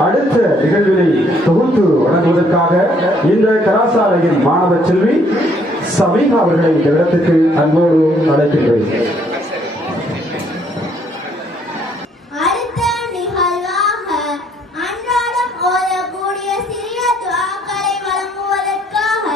அடுத்த நிகழ்வினை தொகுத்து வழங்குவதற்காக இந்த கலாசாலையின் மாணவ செல்வி சமீகா அவர்களை இந்த இடத்துக்கு அன்போடு அழைக்கின்றேன் அடுத்த நிகழ்வாக அன்றாடம் ஓதக்கூடிய சிறிய துவாக்களை வழங்குவதற்காக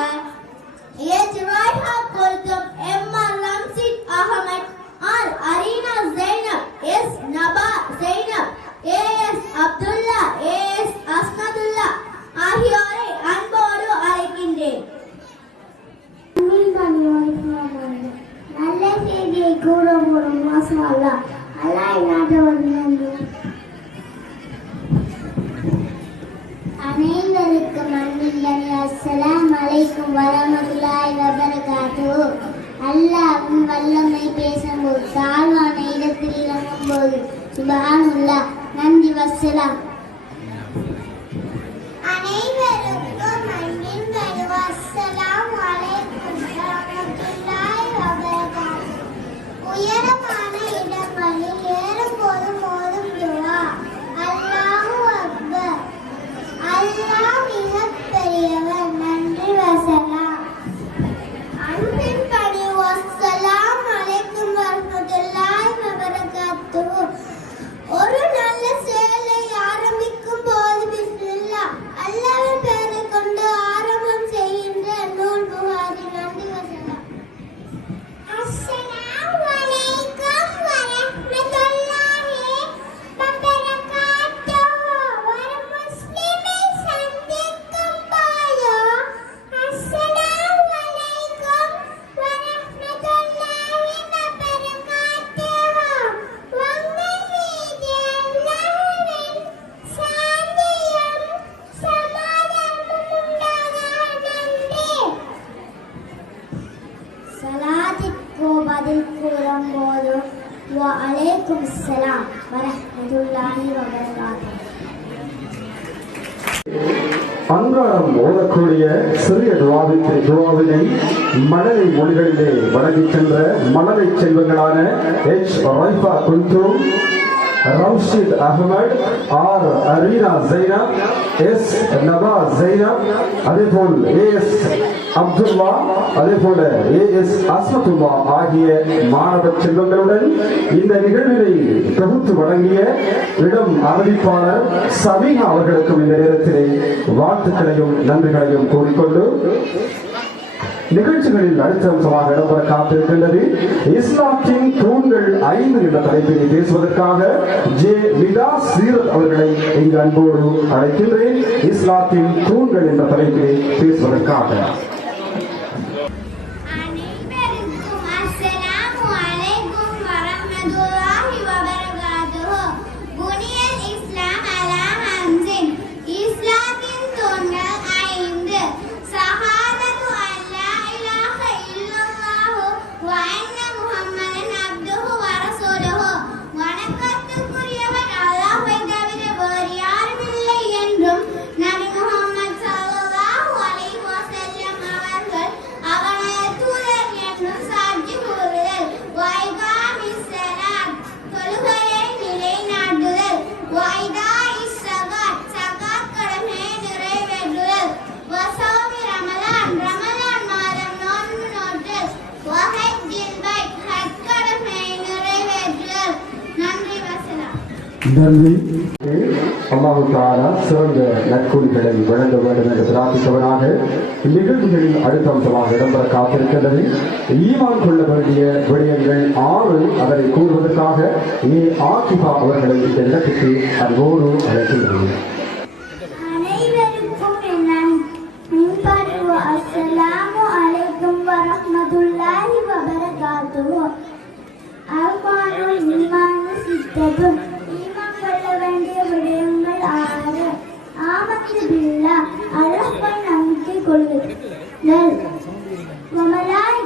H Raiha Kulthum M R Ramsith Ahmed R Areena Zainab S Naba Zainab A S Abdullah A S Asmathullah ஆகியோரை அன்போடு அழைக்கின்றேன் நல்ல செய்தியை கூற போடும் மாசம் அல்ல அல்லாஹ் நாட்டவர் அனைவருக்கும் அன்பின் அஸ்ஸலாம் அலைக்கும் வரமத்துல்லாஹி வபரகாத்துஹு. அல்லாவும் வல்லமை பேசும்போது தாழ்வான இடத்தில் இறங்கும் போது சுபானுல்லா நன்றி வசலாம் அனைவரும் சலாத்திற்கு பதில் கூறும்போது வலைக்கும் சலாம் வரஹ்மத்துல்லாஹி வபரகாத்துஹு அன்றாடம் ஓதக்கூடிய சிறிய துவாவிற்கு துவாவினை மழலை மொழிகளிலே வழங்கிச் சென்ற மழலை செல்வங்களான எச் ரைஃபா குன்றும் ரம்ஷித் அகமது ஆர் அரீனா ஜைனப் எஸ் நபா ஜைனப் அதே போல் ஏ எஸ் அப்துல்லா அதே போல ஏ எஸ் அஸ்மத்துல்லா ஆகிய மாணவ செல்வங்களுடன் இந்த நிகழ்வினை தொகுத்து வழங்கிய இடம் அறிவிப்பாளர் சமீகா அவர்களுக்கும் இந்த நேரத்திலே வாழ்த்துக்களையும் நன்றிகளையும் கூறிக்கொண்டு நிகழ்ச்சிகளில் அடுத்த அம்சமாக இடம்பெற காத்திருக்கின்றது இஸ்லாத்தின் தூண்கள் ஐந்து என்ற தலைப்பினை பேசுவதற்காக ஜே நிதா சீரத் அவர்களை இங்கு அன்போடு அழைக்கின்றேன். இஸ்லாத்தின் தூண்கள் என்ற தலைப்பினை பேசுவதற்காக. நன்றி அல்லாஹு சிறந்த நற்கூலிகளை வழங்க வேண்டும் என்று பிரார்த்தித்தவனாக நிகழ்வுகளில் அடுத்த அம்சமாக இடம்பெற காத்திருக்கின்றது. ஈமான் கொள்ள வேண்டிய விடயங்கள் ஆறு அதனை கூறுவதற்காக ஏ ஆசிபா அவர்களை இந்த இடத்துக்கு அன்போடு அழைக்கின்றேன். அனைவருக்கும் என் மின்பறிவு அஸ்ஸலாமு அலைக்கும் வரஹ்மத்துல்லாஹி வபரகாத்துஹு அல்குர்ஆனுல் ஈமானு சித்தத்துன் ஈமான் கொள்ள வேண்டிய விடயங்கள் ஆறு ஆமத்து பில்லாஹ் அல்லாஹ்வை நம்பிக்கை கொள்ளுதல்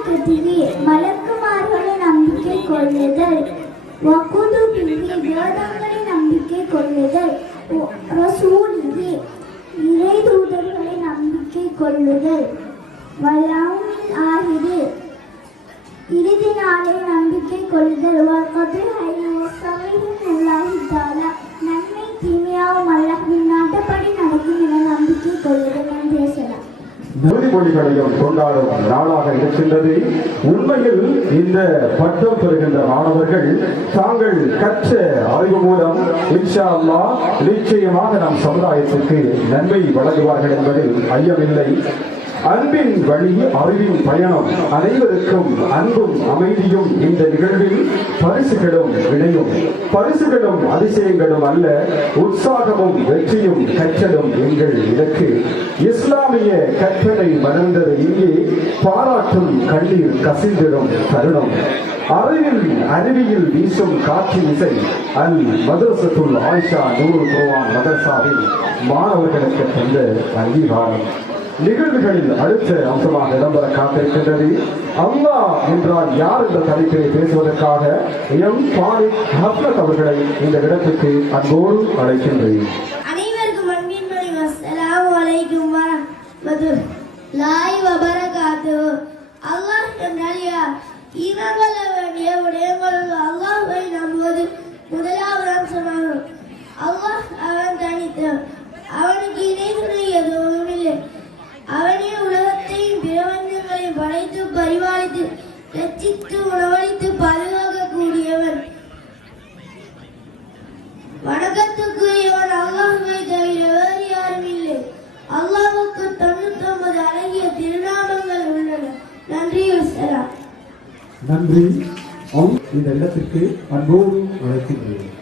வமலாய்கத்திகி மலக்குமார்களை நம்பிக்கை கொள்ளுதல். வகுதுபிகி வேதங்களை நம்பிக்கை கொள்ளுதல். வ- ரசூலிகி இறை தூதர்களை நம்பிக்கை கொள்ளுதல். வலாமில் ஆகிது. இறுதி நாளை நம்பிக்கை கொள்ளுதல். வர்க்கத்தில் உள்ளாஹி தாலா நன்மை தீமையாவும் அல்லாஹின் உறுதிமொழிகளையும் கொண்டாடும் நாளாக இருக்கின்றது. உண்மையில் இந்த பட்டம் பெறுகின்ற மாணவர்கள் தாங்கள் கற்ற அறிவு மூலம் இன்ஷா அல்லாஹ் நிச்சயமாக நம் சமுதாயத்துக்கு நன்மை வழங்குவார்கள் என்பதில் ஐயமில்லை. அன்பின் வழி அறிவின் பயணம் அனைவருக்கும் அன்பும் அமைதியும் இந்த நிகழ்வில் பரிசுகளும் இணையும் பரிசுகளும் அதிசயங்களும் அல்ல உற்சாகமும் வெற்றியும் கற்றலும் எங்கள் இலக்கு. இஸ்லாமிய கற்றலை மலர்ந்தது இங்கே பாராட்டும் கண்ணீர் கசிந்திடும் தருணம். அறிவில் அருவியில் வீசும் காற்று இசை அல் மதரசத்துள் ஆயிஷா நூறு குர்ஆன் மதரசாவில் மாணவர்களுக்கு தந்த அங்கீகாரம். நிகழ்வுகளில் அடுத்த அம்சமாக இடம்பெற காத்திருக்கின்றது. அல்லாஹ் என்றால் யார் என்ற தலைப்பிலே பேசுவதற்காக எம். பாரிக் ஹப்லத் அவர்களை இந்த இடத்துக்கு அன்போடு அழைக்கின்றேன். அனைவருக்கும் அன்பின் அஸ்ஸலாமு அலைக்கும் வரஹ்மத்துல்லாஹி வபரகாத்துஹு. அல்லாஹ் என்றால் யார்? ஈமான் கொள்ள வேண்டிய விடயங்கள் அல்லாஹ்வை நம்புவது முதலாவது அம்சமாகும். அல்லாஹ் அவன் தனித்தவன். அவனுக்கு இணை எதுவும் ரச்சித்து உணவளித்து பாதுகாக்கக்கூடியவன் வணக்கத்துக்குரியவன் அல்லாஹுவை தவிர வேறு யாரும் இல்லை. அல்லாஹுக்கு தொண்ணூத்தி ஒன்பது அழகிய திருநாமங்கள் உள்ளன. நன்றி. நன்றி இந்த இடத்திற்கு அன்போடு அழைக்கின்றேன்.